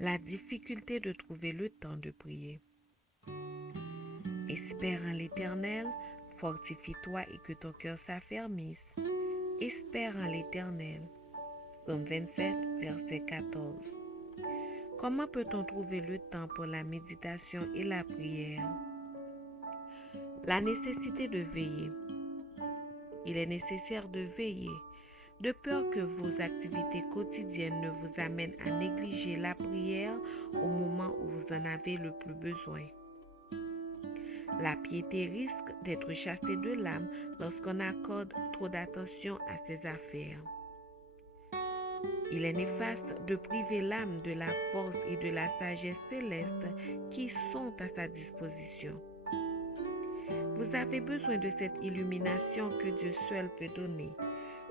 La difficulté de trouver le temps de prier. Espère en l'Éternel, fortifie-toi et que ton cœur s'affermisse. Espère en l'Éternel. Psaume 27, verset 14. Comment peut-on trouver le temps pour la méditation et la prière? La nécessité de veiller. Il est nécessaire de veiller, de peur que vos activités quotidiennes ne vous amènent à négliger la prière au moment où vous en avez le plus besoin. La piété risque d'être chassée de l'âme lorsqu'on accorde trop d'attention à ses affaires. Il est néfaste de priver l'âme de la force et de la sagesse céleste qui sont à sa disposition. Vous avez besoin de cette illumination que Dieu seul peut donner,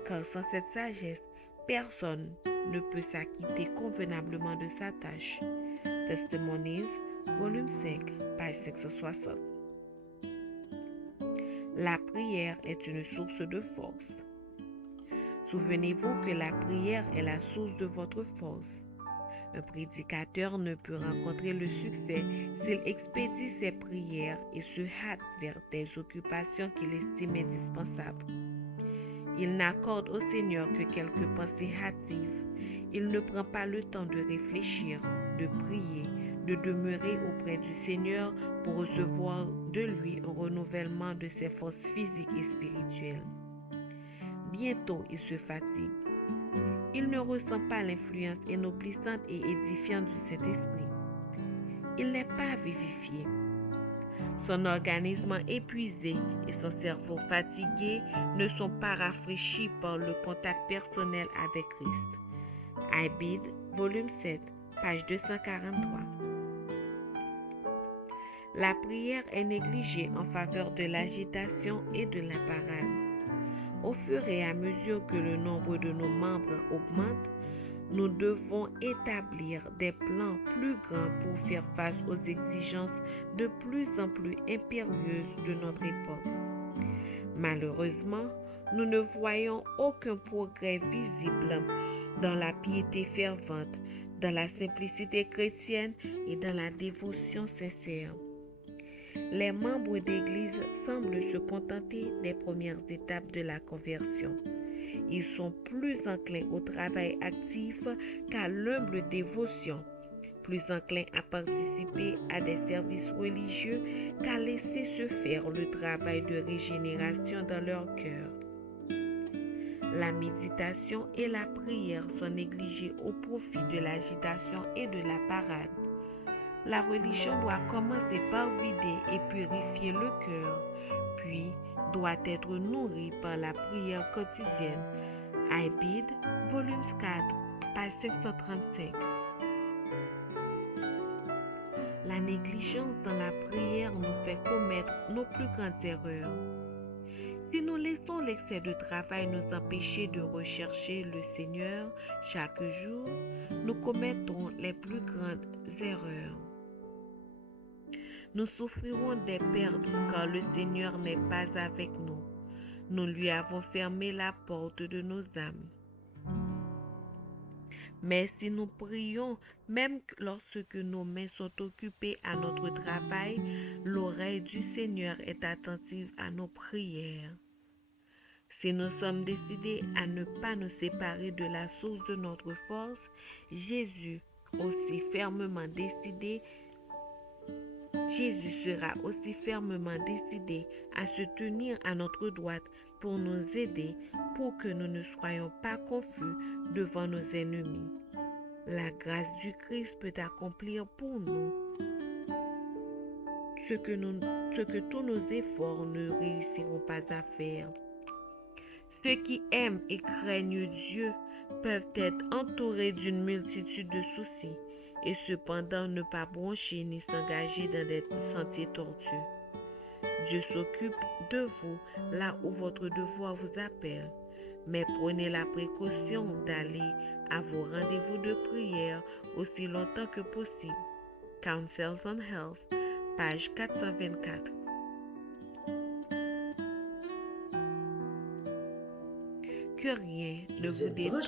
car sans cette sagesse, personne ne peut s'acquitter convenablement de sa tâche. Testimonies, volume 5, page 560. La prière est une source de force. Souvenez-vous que la prière est la source de votre force. Un prédicateur ne peut rencontrer le succès s'il expédie ses prières et se hâte vers des occupations qu'il estime indispensables. Il n'accorde au Seigneur que quelques pensées hâtives. Il ne prend pas le temps de réfléchir, de prier, de demeurer auprès du Seigneur pour recevoir de lui un renouvellement de ses forces physiques et spirituelles. Bientôt, il se fatigue. Il ne ressent pas l'influence énoblissante et édifiante du Saint-Esprit. Il n'est pas vivifié. Son organisme épuisé et son cerveau fatigué ne sont pas rafraîchis par le contact personnel avec Christ. Ibid, volume 7, page 243. La prière est négligée en faveur de l'agitation et de la parade. Au fur et à mesure que le nombre de nos membres augmente, nous devons établir des plans plus grands pour faire face aux exigences de plus en plus impérieuses de notre époque. Malheureusement, nous ne voyons aucun progrès visible dans la piété fervente, dans la simplicité chrétienne et dans la dévotion sincère. Les membres d'Église semblent se contenter des premières étapes de la conversion. Ils sont plus enclins au travail actif qu'à l'humble dévotion, plus enclins à participer à des services religieux qu'à laisser se faire le travail de régénération dans leur cœur. La méditation et la prière sont négligées au profit de l'agitation et de la parade. La religion doit commencer par vider et purifier le cœur, puis doit être nourrie par la prière quotidienne. Ibid, volume 4, page 535. La négligence dans la prière nous fait commettre nos plus grandes erreurs. Si nous laissons l'excès de travail nous empêcher de rechercher le Seigneur chaque jour, nous commettons les plus grandes erreurs. Nous souffrirons des pertes car le Seigneur n'est pas avec nous. Nous lui avons fermé la porte de nos âmes. Mais si nous prions, même lorsque nos mains sont occupées à notre travail, l'oreille du Seigneur est attentive à nos prières. Si nous sommes décidés à ne pas nous séparer de la source de notre force, Jésus sera aussi fermement décidé à se tenir à notre droite pour nous aider, pour que nous ne soyons pas confus devant nos ennemis. La grâce du Christ peut accomplir pour nous ce que tous nos efforts ne réussiront pas à faire. Ceux qui aiment et craignent Dieu peuvent être entourés d'une multitude de soucis et cependant ne pas broncher ni s'engager dans des sentiers tortueux. Dieu s'occupe de vous là où votre devoir vous appelle, mais prenez la précaution d'aller à vos rendez-vous de prière aussi longtemps que possible. Counsels on Health, page 424. Que rien ne vous détourne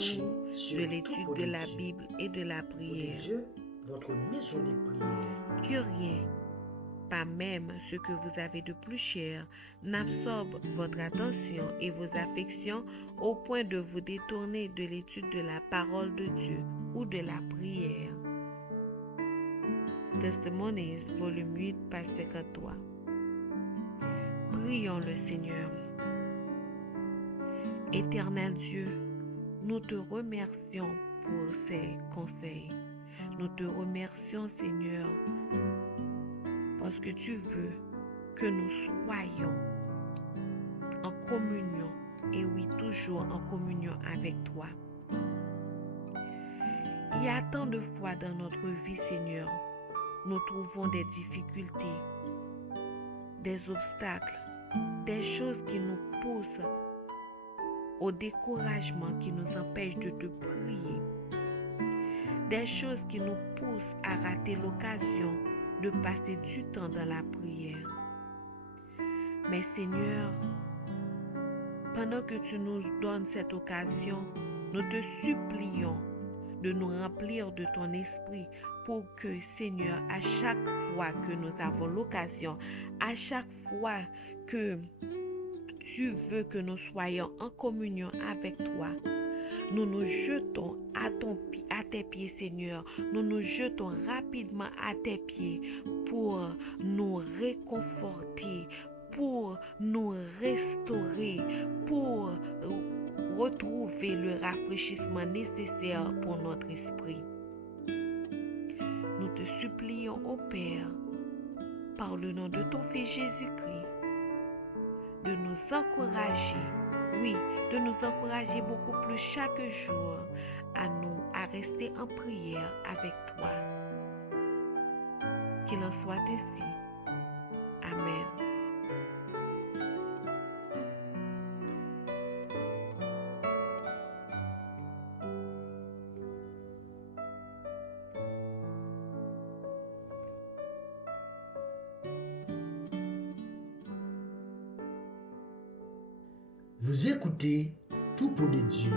de l'étude de la Bible et de la prière. votre maison de prière. Que rien, pas même ce que vous avez de plus cher, n'absorbe votre attention et vos affections au point de vous détourner de l'étude de la parole de Dieu ou de la prière. Testimonies, volume 8, page 53. Prions le Seigneur. Éternel Dieu, nous te remercions pour ces conseils. Nous te remercions, Seigneur, parce que tu veux que nous soyons en communion, et oui, toujours en communion avec toi. Il y a tant de fois dans notre vie, Seigneur, nous trouvons des difficultés, des obstacles, des choses qui nous poussent au découragement, qui nous empêchent de te prier, des choses qui nous poussent à rater l'occasion de passer du temps dans la prière. Mais Seigneur, pendant que tu nous donnes cette occasion, nous te supplions de nous remplir de ton esprit pour que, Seigneur, à chaque fois que nous avons l'occasion, à chaque fois que tu veux que nous soyons en communion avec toi, nous nous jetons à tes pieds, Seigneur. Nous nous jetons rapidement à tes pieds pour nous réconforter, pour nous restaurer, pour retrouver le rafraîchissement nécessaire pour notre esprit. Nous te supplions, ô Père, par le nom de ton Fils Jésus-Christ, de nous encourager, oui, de nous encourager beaucoup plus chaque jour à rester en prière avec toi. Qu'il en soit ainsi. Amen. Vous écoutez Tout pour de Dieu,